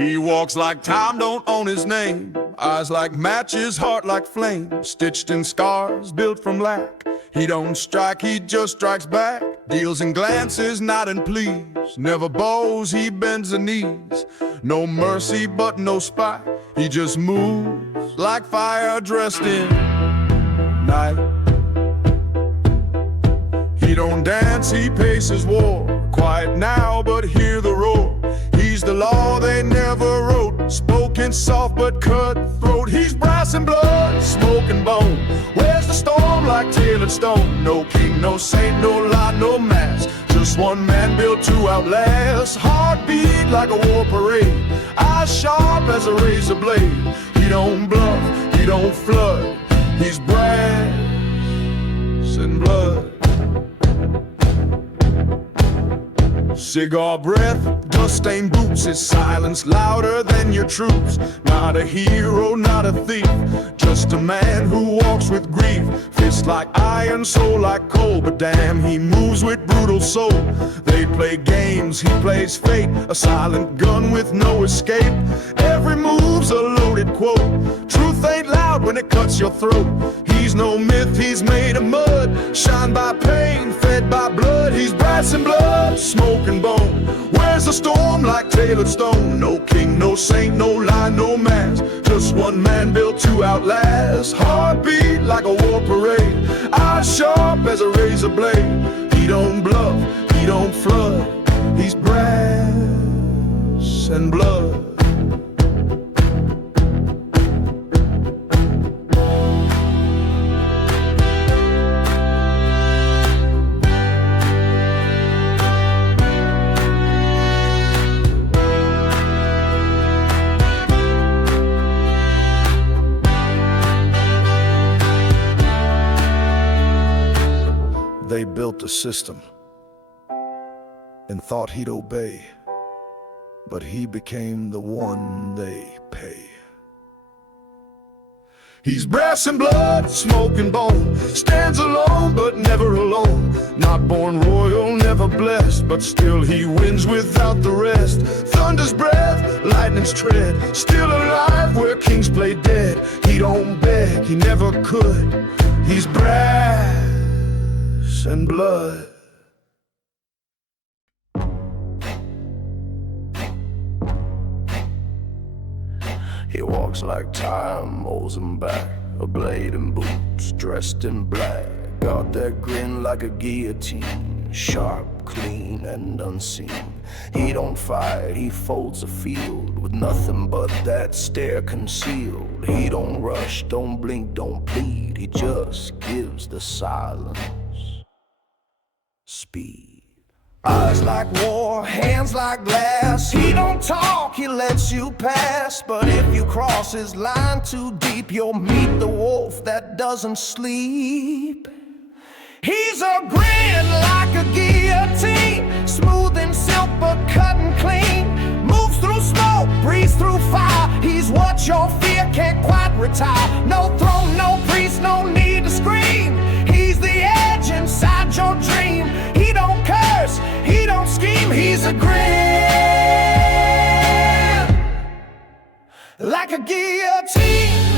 He walks like time don't own his name. Eyes like matches, heart like flame. Stitched in scars, built from lack. He don't strike, he just strikes back. Deals in glances, not in pleas. Never bows, he bends the knees. No mercy, but no spite. He just moves like fire dressed in night. He don't dance, he paces war. Quiet now, but hear the roar. He's the law they never wrote. Spoken soft but cutthroat. He's brass and blood, smoke and bone. Where's the storm like tailored stone? No king, no saint, no lie, no mask. Just one man built to outlast. Heartbeat like a war parade. Eyes sharp as a razor blade. He don't bluff, he don't flood. He's brass and blood. Cigar breath, dust-stained boots. His silence louder than your troops. Not a hero, not a thief, just a man who walks with grief. Fist like iron, soul like coal. But damn, he moves with brutal soul. They play games, he plays fate. A silent gun with no escape. Every move's a loaded quote. Truth ain't loud when it cuts your throat. He's no myth, he's made of mud. Shined by pain, fed by blood. He's brass and blood, smoke and bone. Where's the storm like tailored stone? No king, no saint, no lie, no mask. Just one man built to outlast. Heartbeat like a war parade. Eyes sharp as a razor blade. He don't bluff, he don't flood. He's brass and blood. They built a system and thought he'd obey, but he became the one they pay. He's brass and blood, smoke and bone. Stands alone, but never alone. Not born royal, never blessed, but still he wins without the rest. Thunder's breath, lightning's tread. Still alive where kings play dead. He don't beg, he never could. He's brass and blood. He walks like time, mows him back. A blade and boots, dressed in black. Got that grin like a guillotine. Sharp, clean, and unseen. He don't fight, he folds the field with nothing but that stare concealed. He don't rush, don't blink, don't plead. He just gives the silence speed. Eyes like war, hands like glass. He don't talk, he lets you pass. But if you cross his line too deep, you'll meet the wolf that doesn't sleep. He's a grin like a guillotine. Smooth and silk but cut and clean. Moves through smoke, breathes through fire. He's what your fear can't quite retire. No throne, no priest, no need to scream. He's the edge inside your dream. He don't curse, he don't scheme. He's a grin like a guillotine.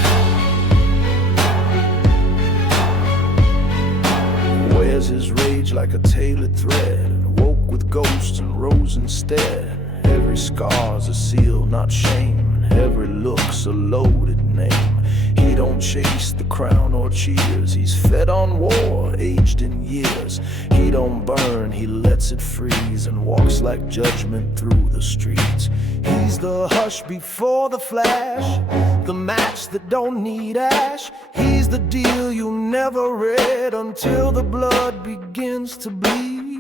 Wears his rage like a tailored thread. Woke with ghosts and rose instead. Every scar's a seal, not shame. Every look's a loaded name. He don't chase the crown or cheers. He's fed on war, aged in years. He don't burn, he lets it freeze. And walks like judgment through the streets. He's the hush before the flash. The match that don't need ash. He's the deal you never read until the blood begins to bleed.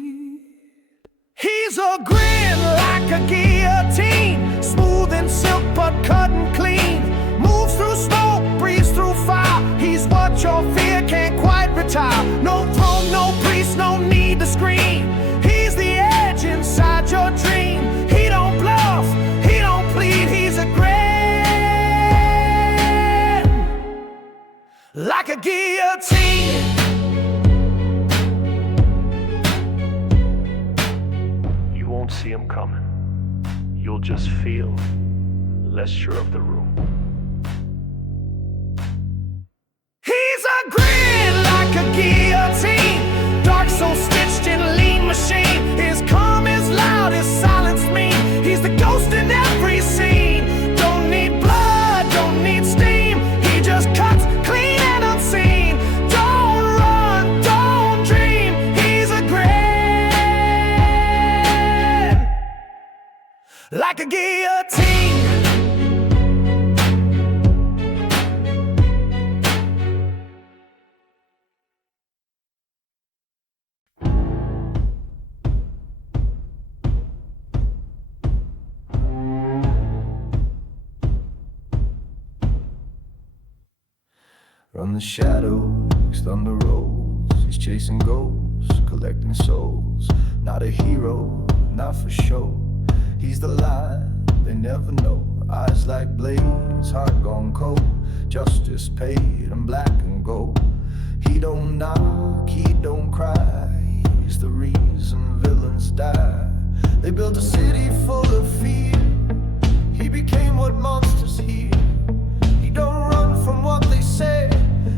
He's a grin like a guillotine. Smooth and silk but cut and clean. Moves through smoke, breathes through fire. He's what your fear can't quite retire. No throne, no priest, no need to scream. He's the edge inside your dream. He don't bluff, he don't plead. He's a grin like a guillotine. You won't see him coming. You'll just feel less sure of the room. He's a grin like a guillotine, dark soul stitched in a lean machine. His calm is loud, his silence mean. He's the ghost in every scene. Don't need blood, don't need steam. He just cuts clean and unseen. Don't run, don't dream. He's a grin like a guillotine. From the shadows, thunder rolls. He's chasing ghosts, collecting souls. Not a hero, not for show. He's the line they never know. Eyes like blades, heart gone cold. Justice paid in black and gold. He don't knock, he don't cry. He's the reason villains die. They built a city full of fear. He became what monsters hear. He don't run from what they say.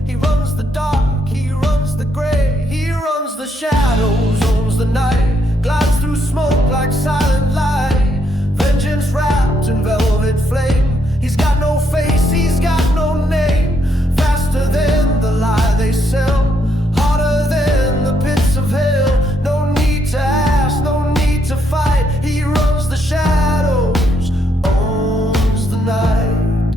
He runs the dark, he runs the gray. He runs the shadows, owns the night. Glides through smoke like silent light. Vengeance wrapped in velvet flame. He's got no face, he's got no name. Faster than the lie they sell. Harder than the pits of hell. No need to ask, no need to fight. He runs the shadows, owns the night.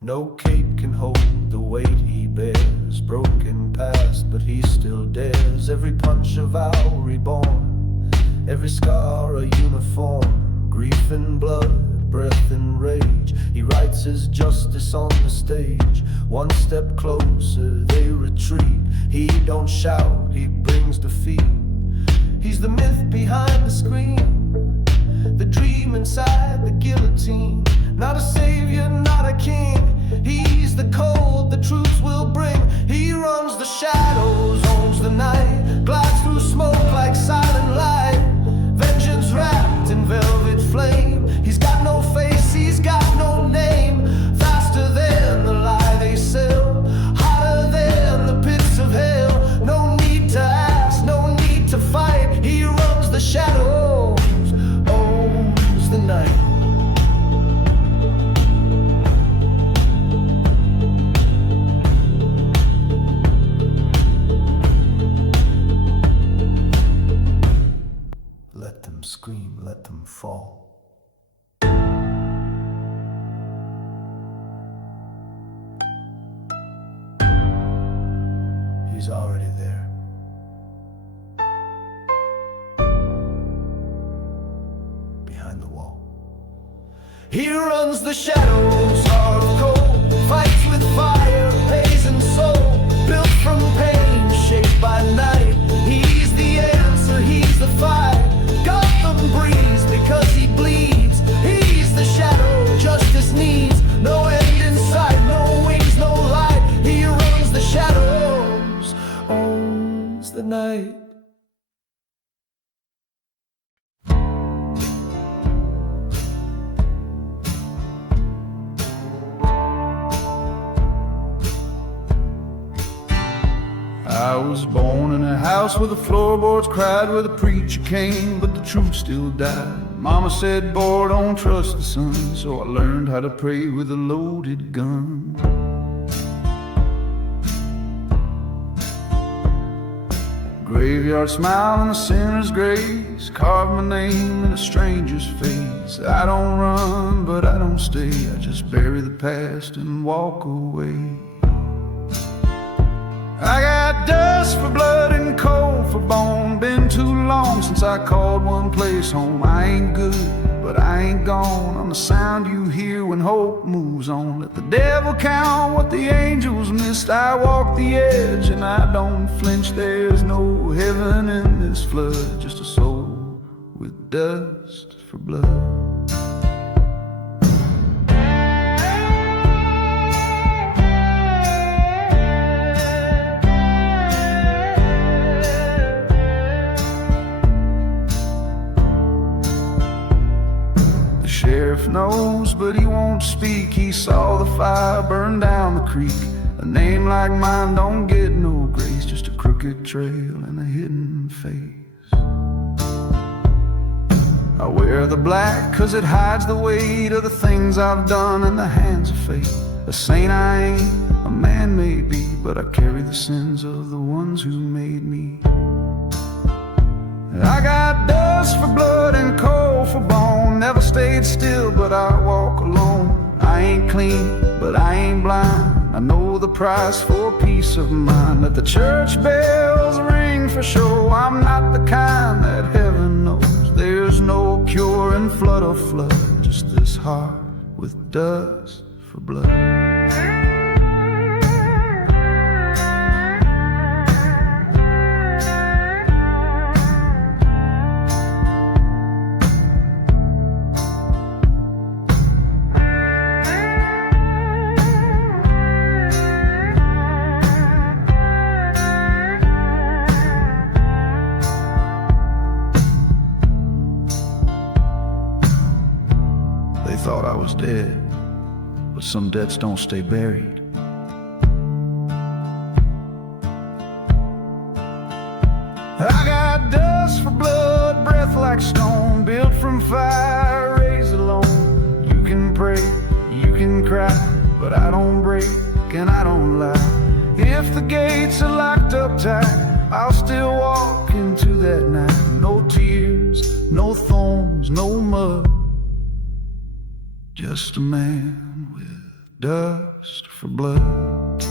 No cape can hold the weight he bears. Broken past, but he still dares. Every punch a vow reborn. Every scar a uniform. Grief and blood, breath and rage. He writes his justice on the stage. One step closer, they retreat. He don't shout, he brings defeat. He's the myth behind the screen, the dream inside the guillotine. Not a savior, not a king. He's the cold the truths will bring. He runs the shadows, owns the night. Glides through smoke like silent light. Vengeance wrapped in velvet flame. He's got no face, he's got no name. Faster than the lie they sell. Hotter than the pits of hell. No need to ask, no need to fight. He runs the shadows, owns the night. Let them scream, let them fall. He's already there. Behind the wall. He runs the shadows, hard cold. Fights with fire, pays and soul. Built from pain, shaped by night. He's the answer, he's the fight. Gotham breathes because he bleeds. He's the shadow justice needs. No end in sight, no wings, no light. He runs the shadows, owns the night. I was born in a house where the floorboards cried where the preacher came, but the truth still died. Mama said, boy, don't trust the sun, so I learned how to pray with a loaded gun. Graveyard smile and a sinner's grace, carved my name in a stranger's face. I don't run, but I don't stay, I just bury the past and walk away. I got dust for blood and cold for bone. Been too long since I called one place home. I ain't good, but I ain't gone. I'm the sound you hear when hope moves on. Let the devil count what the angels missed. I walk the edge and I don't flinch. There's no heaven in this flood, just a soul with dust for blood. knows, but he won't speak. He saw the fire burn down the creek. A name like mine don't get no grace, just a crooked trail and a hidden face. I wear the black 'cause it hides the weight of the things I've done in the hands of fate. A saint I ain't, a man may be, but I carry the sins of the ones who made me. I got dust for blood and coal for bone. Never stayed still, but I walk alone. I ain't clean, but I ain't blind. I know the price for peace of mind. Let the church bells ring for show. I'm not the kind that heaven knows. There's no cure in flood or flood, just this heart with dust for blood. Thought I was dead, but some debts don't stay buried. I got dust for blood, breath like stone, built from fire, raised alone. You can pray, you can cry, but I don't break and I don't lie. If the gates are locked up tight, I'll still walk into that night. No tears, no thorns, no mud, just a man with dust for blood.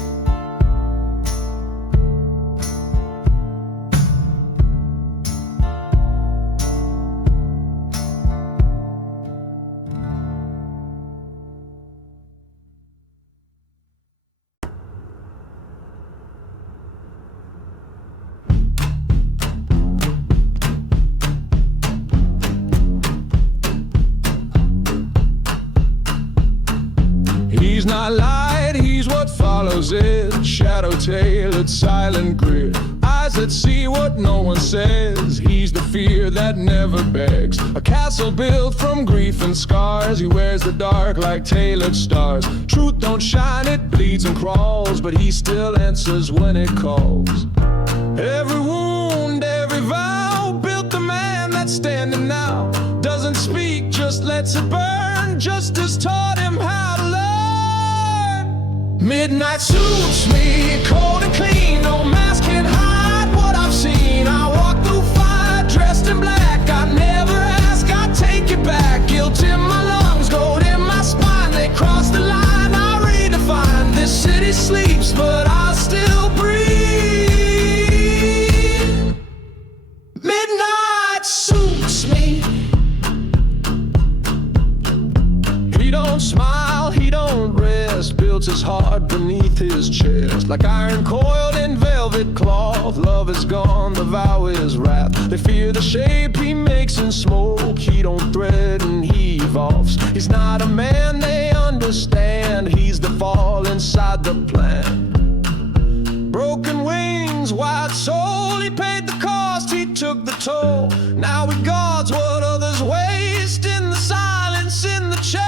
He's not light, he's what follows it. Shadow-tailored, silent grit. Eyes that see what no one says. He's the fear that never begs. A castle built from grief and scars. He wears the dark like tailored stars. Truth don't shine, it bleeds and crawls, but he still answers when it calls. Every wound, every vow, built the man that's standing now. Doesn't speak, just lets it burn. Justice taught him how to learn. Midnight suits me, cold and clean. No mask can hide what I've seen. I walk through fire, dressed in black. I never ask, I take it back. Guilt in my lungs, gold in my spine. They cross the line, I redefine. This city sleeps, but I still breathe. Midnight suits me. He don't smile, he don't rest. Builds his heart beneath his chest. Like iron coiled in velvet cloth. Love is gone, the vow is wrath. They fear the shape he makes in smoke. He don't threaten, he evolves. He's not a man they understand. He's the fall inside the plan. Broken wings, wide soul. He paid the cost, he took the toll. Now he guards what others waste. In the silence, in the chase.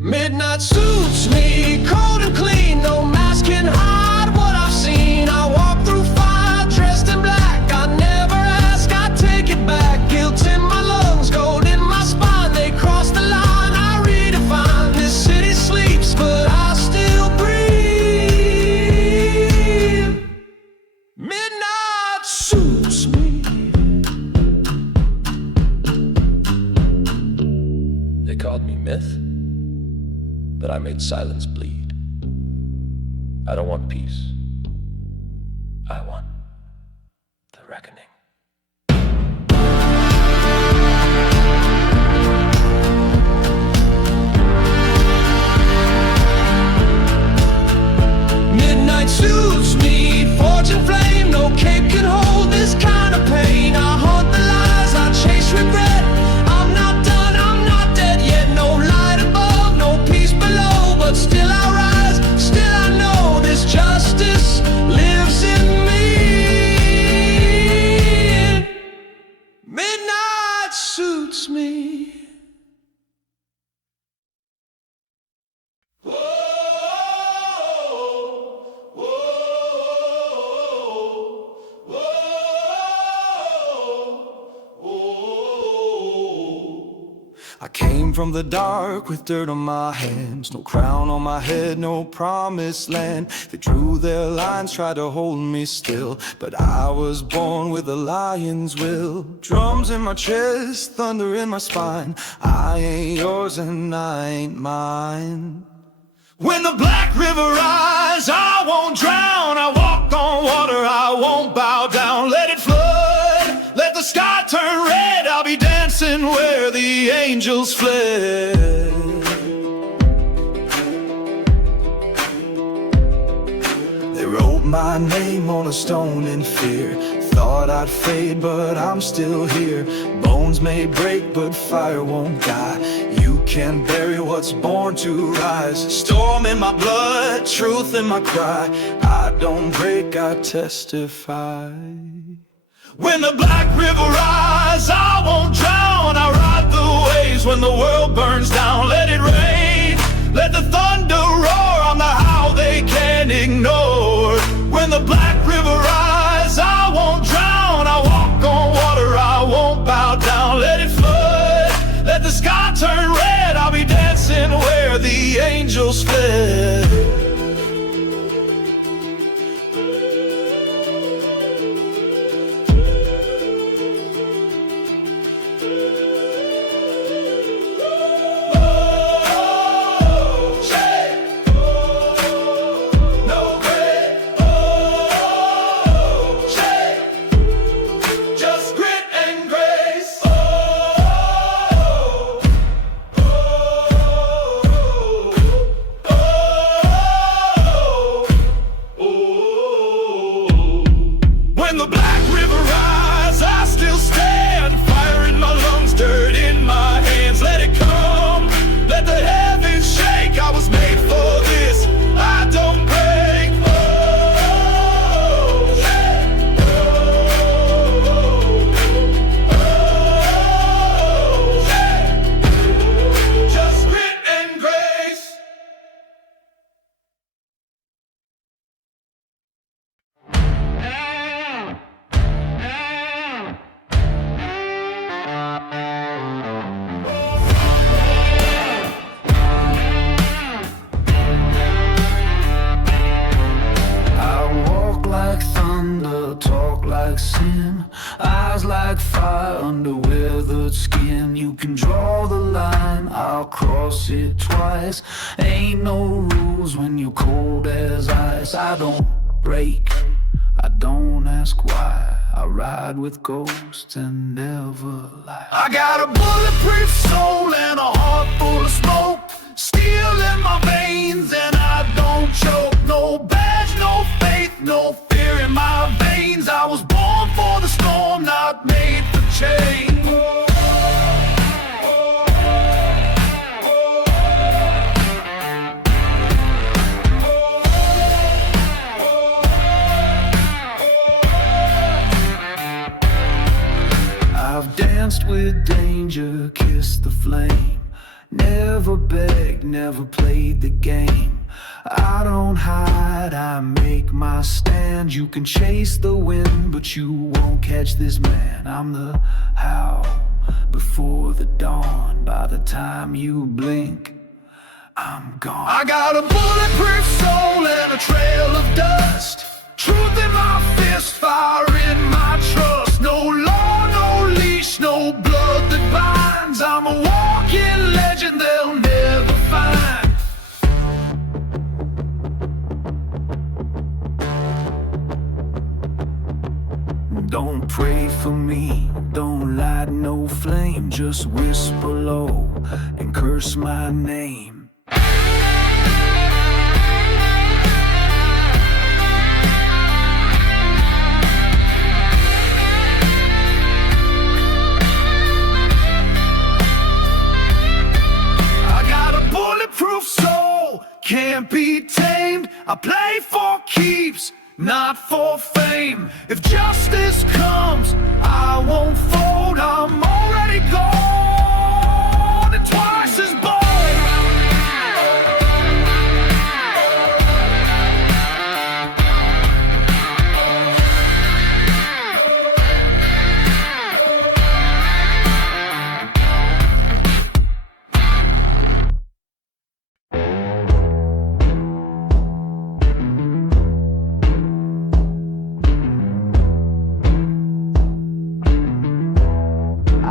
Midnight suits me, cold and clean. No mask can hide what I've seen. I walk through fire, dressed in black. I never ask, I take it back. Guilt in my lungs, gold in my spine. They cross the line, I redefine. This city sleeps, but I still breathe. Midnight suits me. They called me myth, but I made silence bleed. I don't want peace. I want the reckoning. Midnight suits me, fortune flame. No cape can hold this kind of pain. I haunt the lies, I chase regret. I'm not done, I'm not dead yet. No light above, no peace below, but still I rise, still I know this justice lives in me. I came from the dark with dirt on my hands, no crown on my head, no promised land. They drew their lines, tried to hold me still, but I was born with a lion's will. Drums in my chest, thunder in my spine. I ain't yours and I ain't mine. When the black river rise, I won't drown. I walk on water, I won't bow down. Let it flood, let the sky turn red. I'll be dancing where the angels fled. They wrote my name on a stone in fear. Thought I'd fade, but I'm still here. Bones may break, but fire won't die. You can't bury what's born to rise. Storm in my blood, truth in my cry. I don't break, I testify. When the black river rise, I won't drown. I ride the waves when the world burns down. Let it rain, let the thunder roar. I'm the how they can't ignore. When the black river rise, I won't drown. I walk on water, I won't bow down. Let it flood, let the sky turn red. I'll be dancing where the angels fled. Sin, eyes like fire under weathered skin. You can draw the line, I'll cross it twice. Ain't no rules when you're cold as ice. I don't break, I don't ask why. I ride with ghosts and never lie. I got a bulletproof soul and a heart full of smoke. Steel in my veins and I don't choke. No badge, no faith, no fear in my veins. I was born for the storm, not made for change. I've danced with danger, kissed the flame. Never begged, never played the game. I don't hide, I make my stand. You can chase the wind, but you won't catch this man. I'm the how before the dawn. By the time you blink, I'm gone. I got a bulletproof soul and a trail of dust. Truth in my fist, fire in my trust. No law, no leash, no blood that binds. I'm a walking legend they'll never find. Don't pray for me, don't light no flame. Just whisper low and curse my name. Bulletproof soul, can't be tamed. I play for keeps, not for fame. If justice comes, I won't fold. I'm already gone and twice as bold.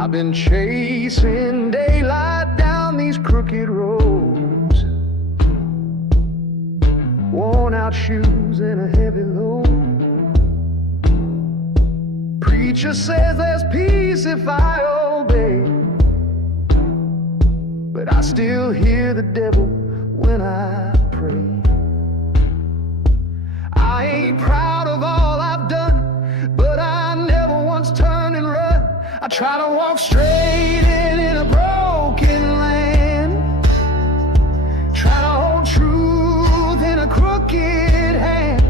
I've been chasing daylight down these crooked roads, worn out shoes and a heavy load. Preacher says there's peace if I obey, but I still hear the devil when I pray. I ain't proud of all I've done, but I never once turn and run. I try to walk straight in a broken land, try to hold truth in a crooked hand.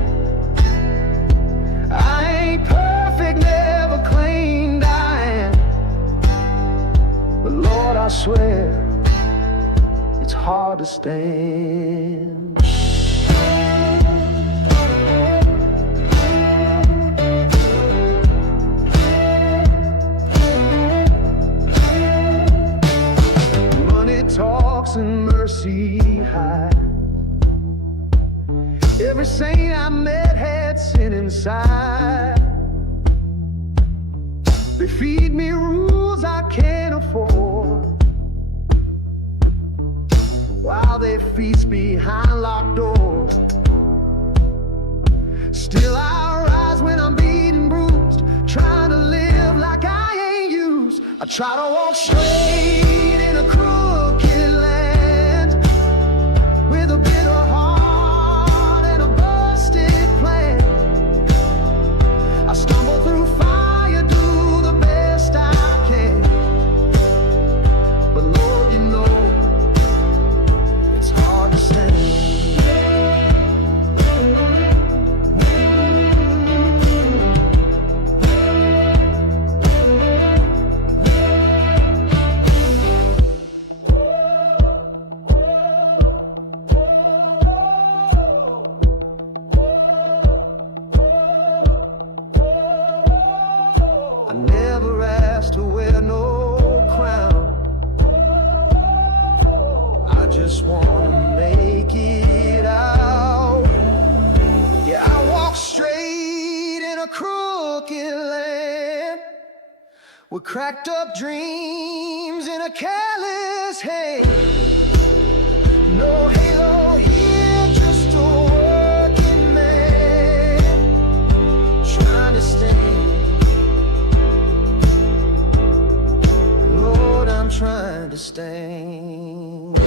I ain't perfect, never claimed I am, but Lord, I swear it's hard to stand. Talks and mercy high. Every saint I met had sin inside. They feed me rules I can't afford, while they feast behind locked doors. Still I rise when I'm beaten, bruised, trying to live like I ain't used. I try to walk straight in a crooked land, with a bitter heart and a busted plan. I stumble through fire, do the best I can, but Lord, you know it's hard to stand. I never asked to wear no crown, I just wanna make it out. Yeah, I walk straight in a crooked land, with cracked up dreams in a careless hand. No halo here, just a working man, trying to stand. Lord, I'm trying to stand.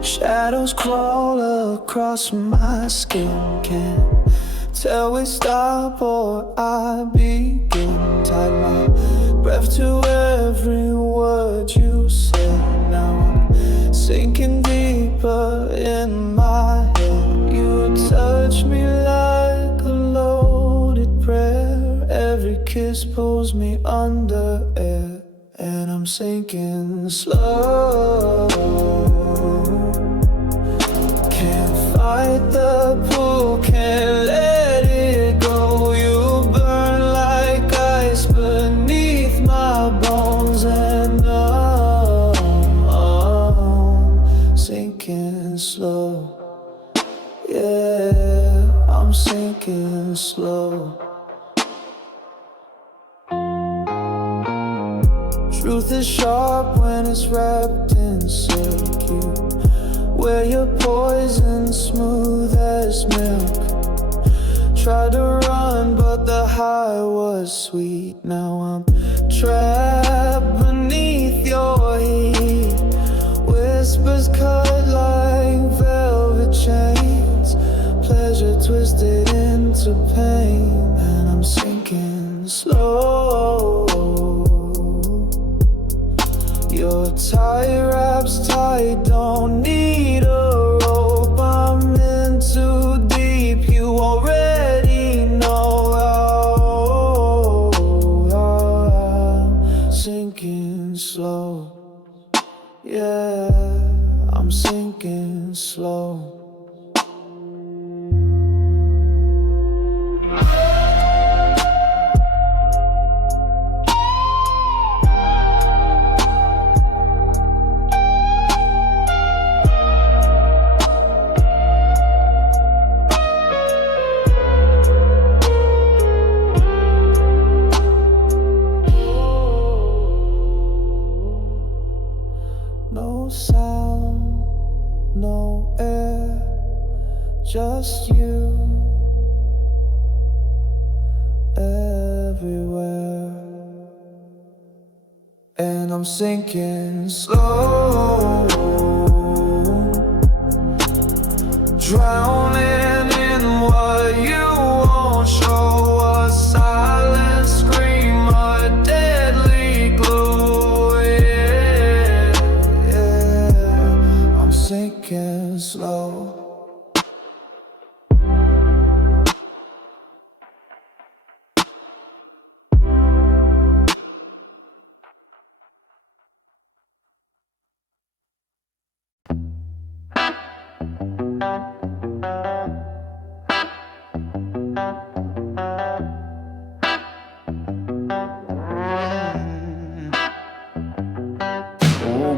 Shadows crawl across my skin, can't tell we stop or I begin. Tied my breath to every word you said. Now I'm sinking deeper in my head. You touch me like a loaded prayer. Every kiss pulls me under air, and I'm sinking slow. Can't fight the pull, can't let it go. You burn like ice beneath my bones, and I'm sinking slow. Yeah, I'm sinking slow. Truth is sharp when it's wrapped in silk. You wear your poison smooth as milk. Tried to run, but the high was sweet. Now I'm trapped beneath your heat. Whispers cut like velvet chains. Pleasure twisted into pain, and I'm sinking slow. Your tie wraps tight, don't need a rope. I'm in too deep, you already know how I'm sinking slow. Yeah, I'm sinking slow. no air, just you everywhere. And I'm sinking slow, drowning in what you won't show us. Silent scream, a deadly glow. Yeah, yeah. I'm sinking slow.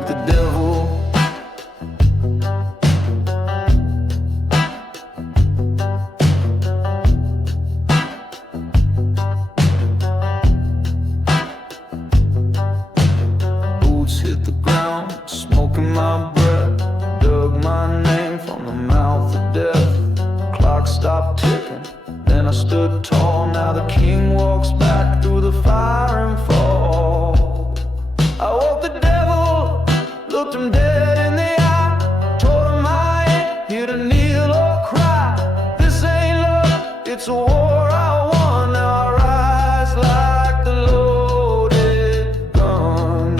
The devil, boots hit the ground, smoking my breath, dug my name from the mouth of death. Clock stopped ticking, then I stood tall. Now the king walks back through the fire and fall. I woke the devil, looked him dead in the eye, told him I ain't here to kneel or cry. This ain't love, it's a war I won. Now I rise like the loaded gun.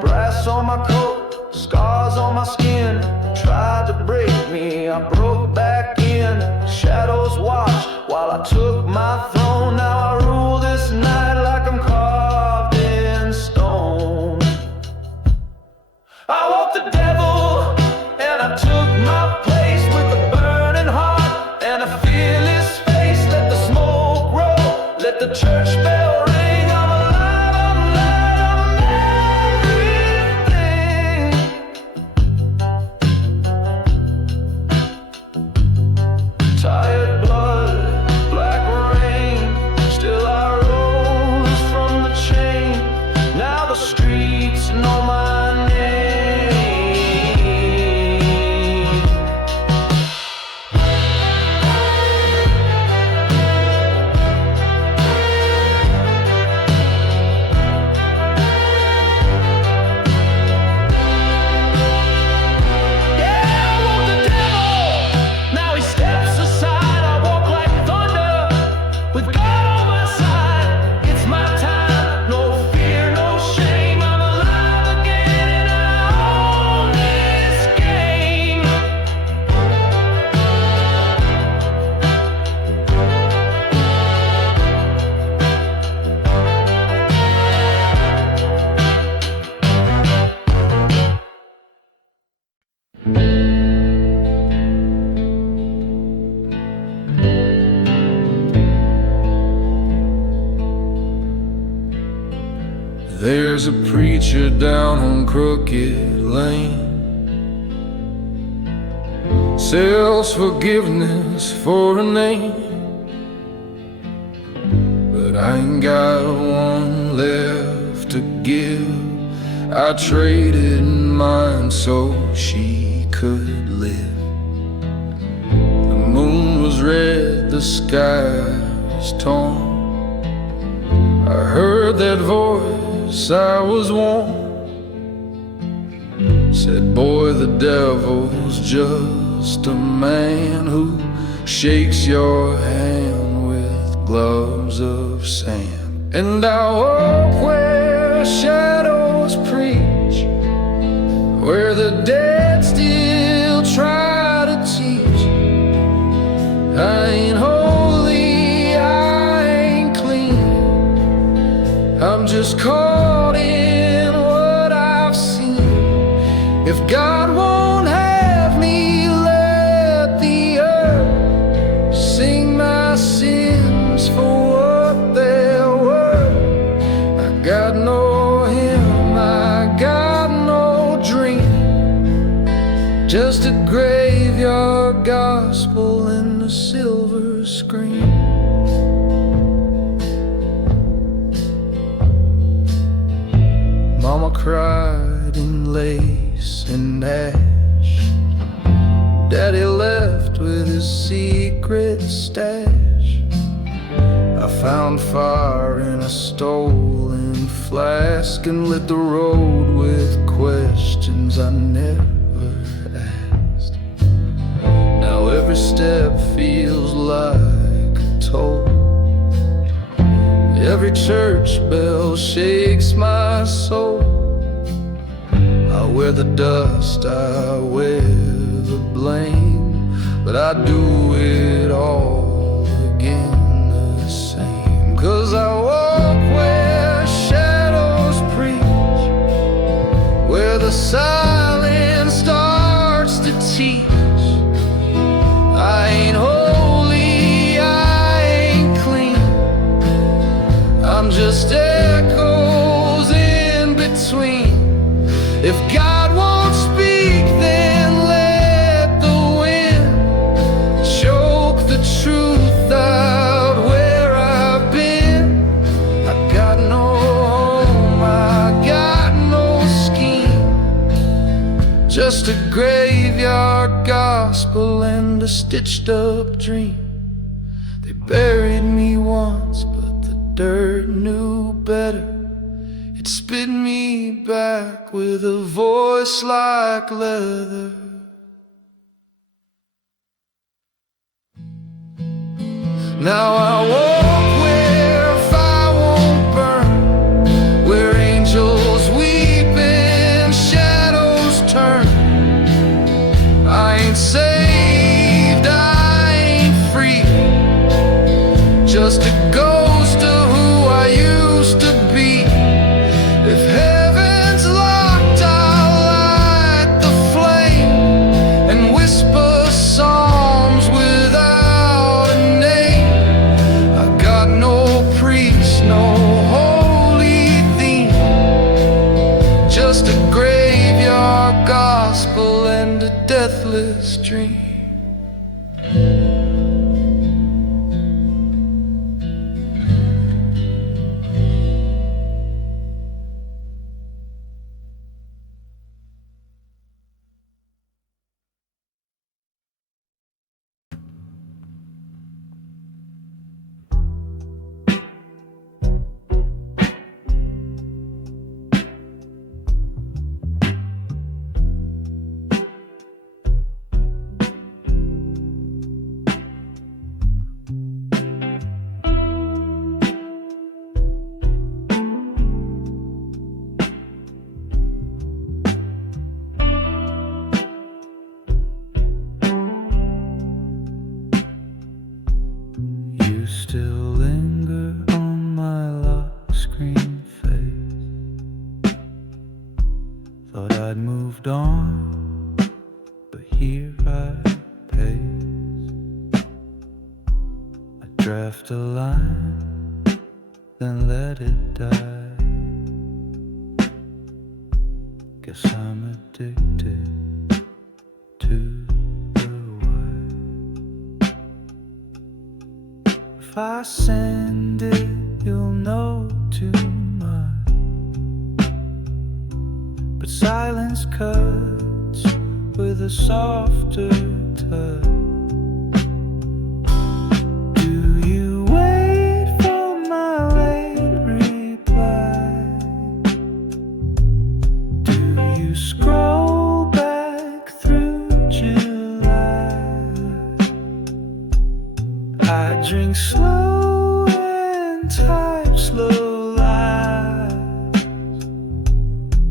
Brass on my coat, scars on my skin, tried to break me, I broke back in. Shadows watched while I took my throne. Now I rule this night like I'm carved in stone. I walked the devil and I took my place with a burning heart and a fearless face. Let the smoke roll, let the church bell ring. I'm alive, I'm light, I'm everything. Tired blood, black rain, still I rose from the chain. Now the streets know my name. Yeah, I want the devil. Now he steps aside. I walk like thunder with God on my side. It's my time, no fear, no shame. I'm alive again and I own this game. There's a preacher down on Crooked Lane, sells forgiveness for a name, but I ain't got one left to give. I traded mine so she could live. The moon was red, the sky was torn. I heard that voice, I was warned. Said, boy, the devil's just a man who shakes your hand with gloves of sand. And I walk where shadows preach, where the dead still try to teach. I ain't holy, I ain't clean, I'm just caught in what I've seen. If God won't have me, let the earth sing my sins for what they're worth. I got no hymn, I got no dream, just a graveyard gospel in the silver screen. cried in lace and ash. Daddy left with his secret stash. I found fire in a stolen flask and lit the road with questions I never asked. Now every step feels like a toll. Every church bell shakes my soul. I wear the dust, I wear the blame, but I do it all again the same. 'Cause I walk where shadows preach, where the silence starts to teach. I ain't holy, I ain't clean, I'm just echoes in between. If God won't speak, then let the wind choke the truth out where I've been. I got no home, I got no scheme, just a graveyard gospel and a stitched up dream. They buried me once, but the dirt knew better. It spit me back with a voice like leather. Now I walk where fire won't burn, where angels weep and shadows turn. I ain't saved, I ain't free, just a ghost of who I used to be. If heaven's locked, I'll light the flame and whisper psalms without a name. I got no priest, no holy theme, just a graveyard gospel and a deathless dream. You still linger on my lock screen face. Thought I'd moved on, but here I pace. I draft a line, then let it die. Guess I'm addicted to the white. If I send it, you'll know too much, but silence cuts with a softer touch. Do you wait for my late reply? Do you scroll back through July? I drink slow and type slow lies,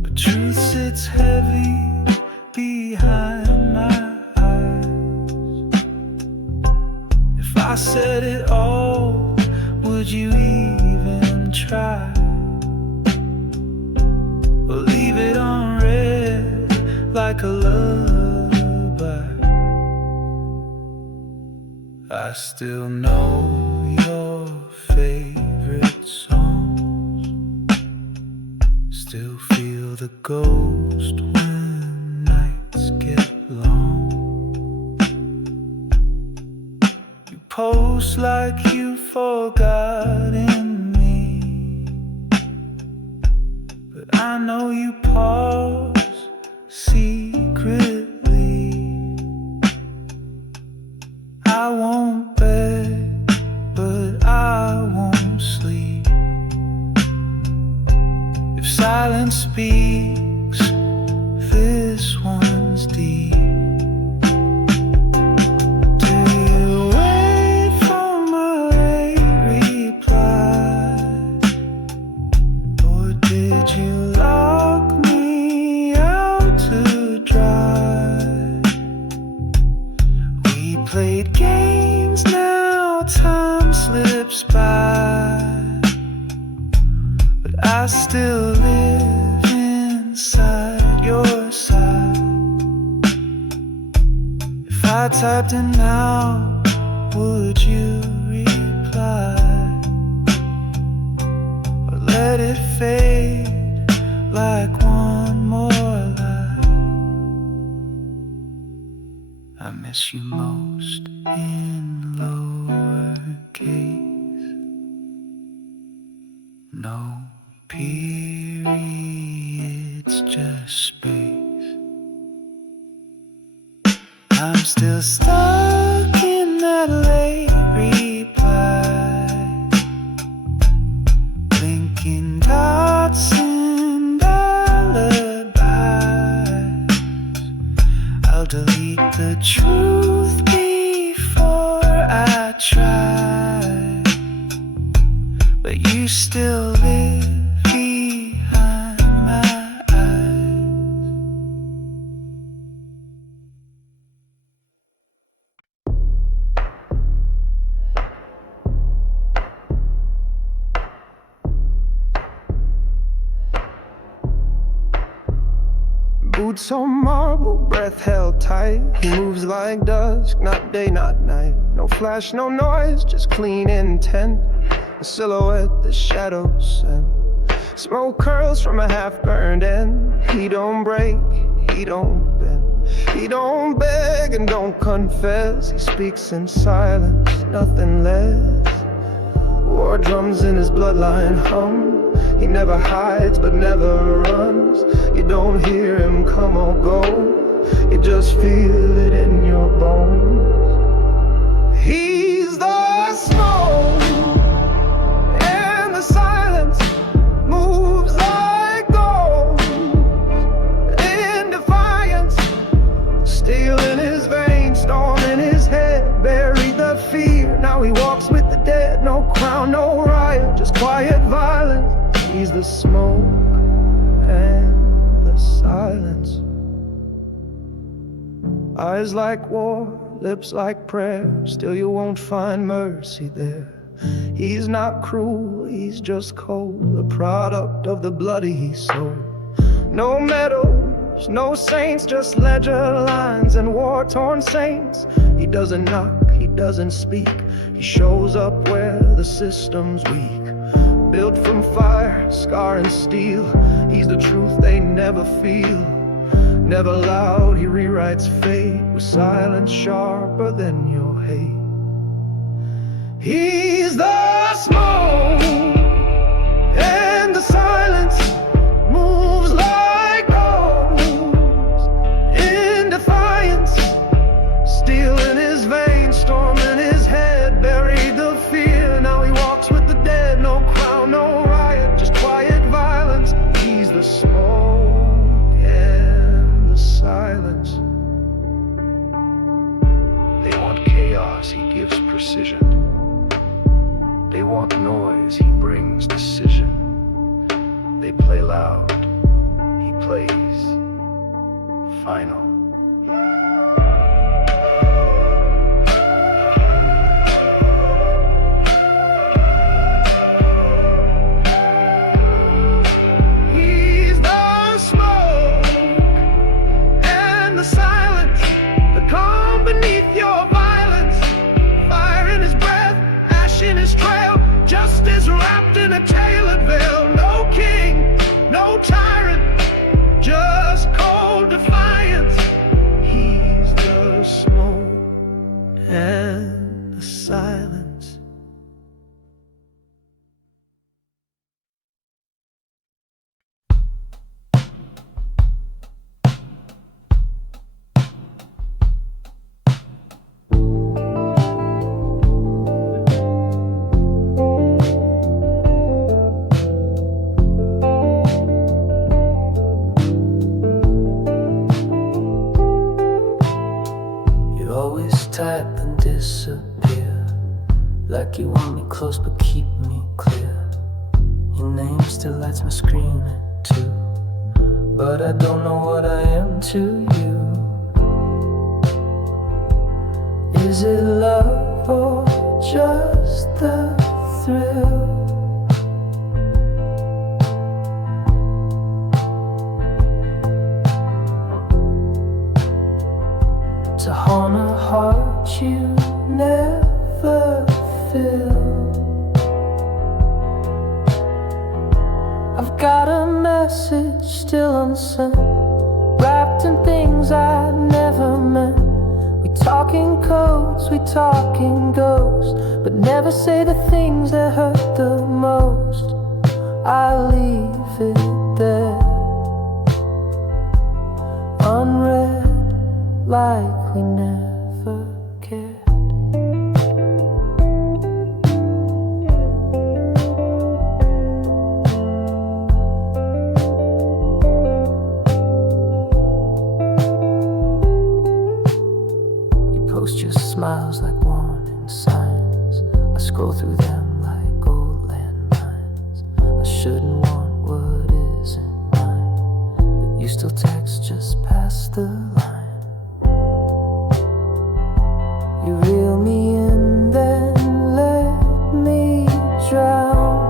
but truth sits heavy behind my eyes. If I said it all, would you even try? Or leave it on red like a lullaby? I still know your favorite songs, still feel the ghost when nights get long. You post like you've forgotten me, but but I know you pause secretly. I won't beg, but I won't sleep. If silence speaks, this one's deep. Do you wait for my late reply, or did you lock me out to dry? We played games, now time slips by, but I still live inside your side. If I typed it now, would you reply? Or let it fade like one more lie? I miss you most in lowercase, no periods, just space. I'm still stuck in that late reply, blinking dots and alibis. I'll delete the truth before I try, but you still live behind my eyes. Boots on marble, breath held tight. He moves like dusk, not day, not night. No flash, no noise, just clean intent. A silhouette, the shadows send. Smoke curls from a half-burned end. He don't break, he don't bend. He don't beg and don't confess. He speaks in silence, nothing less. War drums in his bloodline hum. He never hides but never runs. You don't hear him come or go, you just feel it in your bones. He's the smoke, and the silence moves like gold. In defiance, steel in his veins, storm in his head. Buried the fear, now he walks with the dead. No crown, no riot, just quiet violence. He's the smoke and the silence. Eyes like war, lips like prayer. Still you won't find mercy there. He's not cruel, he's just cold, the product of the bloody he sold. No medals, no saints, just ledger lines and war-torn saints. He doesn't knock, he doesn't speak. He shows up where the system's weak. Built from fire, scar and steel. He's the truth they never feel. Never loud, he rewrites fate with silence sharper than your hate. He's the smoke, and the silence moves like ghosts. In defiance, steel in his veins, storm in his head. Buried the fear, now he walks with the dead. No crown, no riot, just quiet violence. He's the smoke and the silence. They want chaos, he gives precision. They want noise, he brings decision. They play loud, he plays final. He's the smoke and the silence, the calm beneath your violence. Fire in his breath, ash in his trail, justice wrapped in a tailored veil. No king, no tyrant, just cold defiance. He's the smoke and the silence. like you want me close but keep me clear. Your name still lights my screen too, but I don't know what I am to you. Is it love or just the thrill? To haunt a heart you never fill. I've got a message still unsent, wrapped in things I never meant. We talk in codes, we talk in ghosts, but never say the things that hurt the most. I leave it there, unread, like we never cared. You post your smiles like warning signs. I scroll through them like old landmines. I shouldn't want what isn't mine, but you still text just past the line. You reel me in, then let me drown.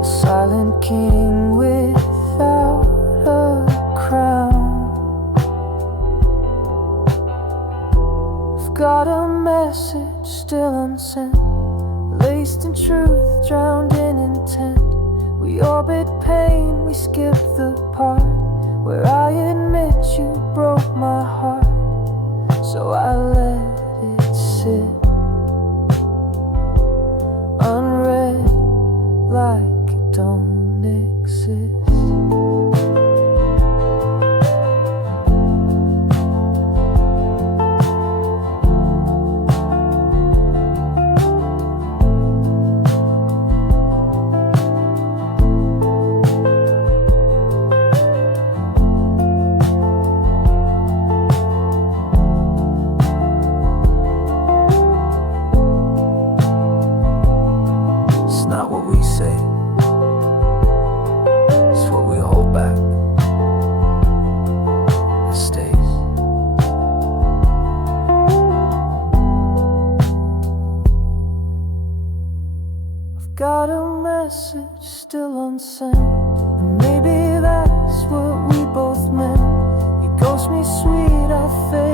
A silent king without a crown. I've got a message still unsent, laced in truth, drowned in intent. We orbit pain, we skip the part where I admit you broke my heart. So I let it sit, unread, like it don't exist. Not what we say, it's what we hold back. It stays. I've got a message still unsent, and maybe that's what we both meant. You ghost me sweet, I fade.